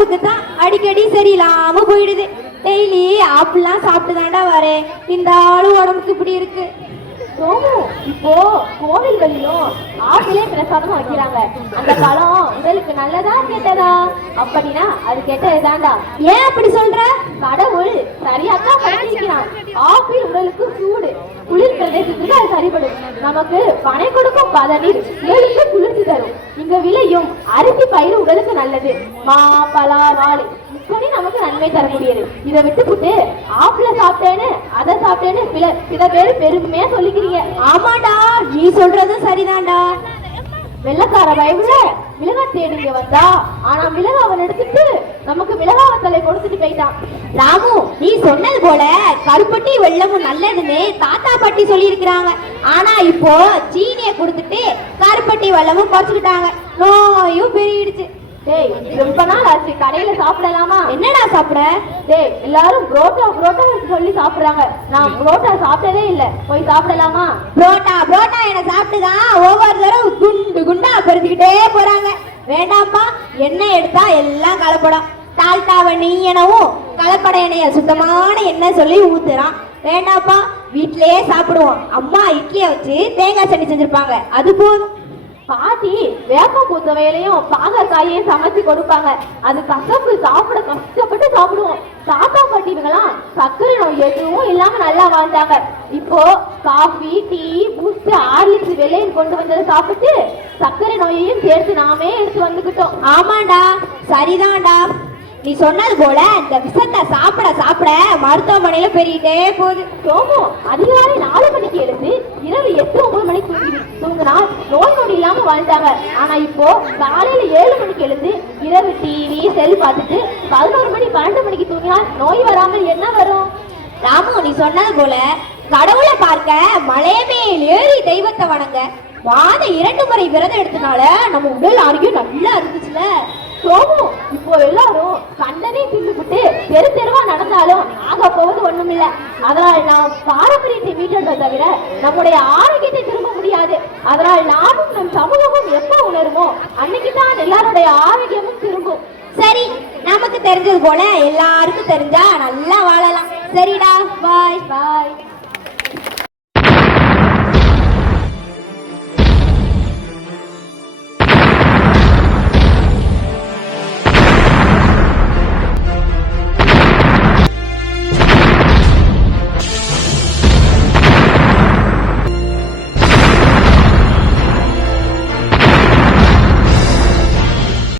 உடம்புக்கு தான் அடிக்கடி சரியில்லாம போயிடுது. டெய்லி ஆப்பிள்லாம் சாப்பிட்டு தாண்டா வரேன் இந்த ஆளும் உடம்புக்கு இப்படி இருக்கு. இப்போ கோவில்களிலும் ஆப்பிளே பிரசாதம் வைக்கிறாங்க. அந்த பழம் உடலுக்கு நல்லதா கெட்டதா? அப்படின்னா அது கெட்டதுதான்டா. ஏன் அப்படி சொல்ற? கடவுள் சரியாக்கா படைச்சிருக்கிறான். ஆப்பிள் உடலுக்கு சூடு. நமக்கு பனை கொடுக்கும் பதநீர் ஏழுக்கு குளிர்ச்சி தரும். இங்க விளையும் அரிசி பயிர் உடலுக்கு நல்லது. மா பலா வாழை. இப்படி நமக்கு நன்மை தரக்கூடியது. இதை விட்டுப்புட்டு ஆப்பிள சாப்பிட்டேன்னு அதை சாப்பிட்டேன்னு சில சில பேர் பெருமையா சொல்லிக்கிறீங்க. ஆமாடா நீ சொல்றதும் சரிதான்டா வெள்ளக்கார பயவுல மிளகா தேடிங்க வந்தா. ஆனா மிளகா அவன் எடுத்துட்டு நமக்கு மிளகா வத்தலை கொடுத்துட்டு போயிட்டான். ராமு நீ சொன்னது போல கருப்பட்டி வெள்ளமும் நல்லதுன்னு தாத்தா பாட்டி சொல்லியிருக்கிறாங்க. ஆனா இப்போ சீனியை கொடுத்துட்டு கருப்பட்டி வெள்ளமும் குறைச்சுக்கிட்டாங்க. நோயும் பெருகிடுச்சு. டேய் ரொம்ப நாள் ஆச்சு. கடையில சாப்பிடலாமா? என்னடா சாப்பிட? டேய் எல்லாரும் புரோட்டா புரோட்டா சொல்லி சாப்பிடுறாங்க. நான் புரோட்டா சாப்பிட்டதே இல்ல. போய் சாப்பிடலாமா? புரோட்டா புரோட்டா என சாப்பிட்டுதான் ஒவ்வொரு தடவை வேண்டாம்ப்பா எண்ணெய் எடுத்தா எல்லாம் கலப்படம். டால்டாவை நீ எனவும் கலப்பட எண்ணெய சுத்தமான எண்ணெய் சொல்லி ஊத்துறான். வேண்டாம்ப்பா வீட்டிலேயே சாப்பிடுவோம். அம்மா இட்லியை வச்சு தேங்காய் சட்னி செஞ்சிருப்பாங்க. அது போதும். பாட்டி வேப்பம் பூத்த வேலையும் பாகற்காயையும் சமைச்சு கொடுப்பாங்க. அது கசப்பு சாப்பிட கஷ்டப்பட்டு சாப்பிடுவோம். தாத்தா பாட்டி இவங்கெல்லாம் சர்க்கரை நோய் எதுவும் இல்லாம நல்லா வாழ்ந்தாங்க. இப்போ காஃபி டீ பூஸ்ட் ஹார்லிக்ஸ் விலைன்னு கொண்டு வந்ததை சாப்பிட்டு சர்க்கரை நோயையும் சேர்த்து நாமே எடுத்து வந்துக்கிட்டோம். ஆமாண்டா. சரிதான்டா. நீ சொன்னது போல இந்த விஷத்தை சாப்பிட சாப்பிட மருத்துவமனையில பெருகிட்டே போகுது. சோமு அதிகாலை நாலு மணிக்கு எழுந்து இரவு எட்டு ஒன்பது மணிக்கு தூங்கி தூங்கினா நோய் இல்லாம வாழ்ந்தாங்க. ஆனா இப்போ காலையில ஏழு மணிக்கு எழுந்து இரவு டிவி செல் பார்த்துட்டு பதினோரு மணி பன்னெண்டு மணிக்கு தூங்கினால் நோய் வராமல் என்ன வரும்? ராமு நீ சொன்னது போல கடவுளை பார்க்க மலையமேல் ஏறி தெய்வத்தை வணங்க. வாத இரண்டு முறை விரதம் எடுத்தனால நம்ம உடல் ஆரோக்கியம் நல்லா இருந்துச்சுல. சோமு இப்போ எல்லாரும் கண்டனே தின்னுபிட்டு தெரு தெருவா நடந்தாலும் ஆக போவது ஒண்ணுமில்ல. அதனால் நாம் பாரம்பரியத்தை மீட்டதை தவிர நம்முடைய ஆரோக்கியத்தை முடியாது அதனால் நாமும் நம் சமூகமும் எப்ப உணருமோ அன்னைக்கு தான் எல்லாருடைய ஆரோக்கியமும் திரும்பும். சரி நமக்கு தெரிஞ்சது போல எல்லாருக்கும் தெரிஞ்சா நல்லா வாழலாம். சரிடா பாய் பாய்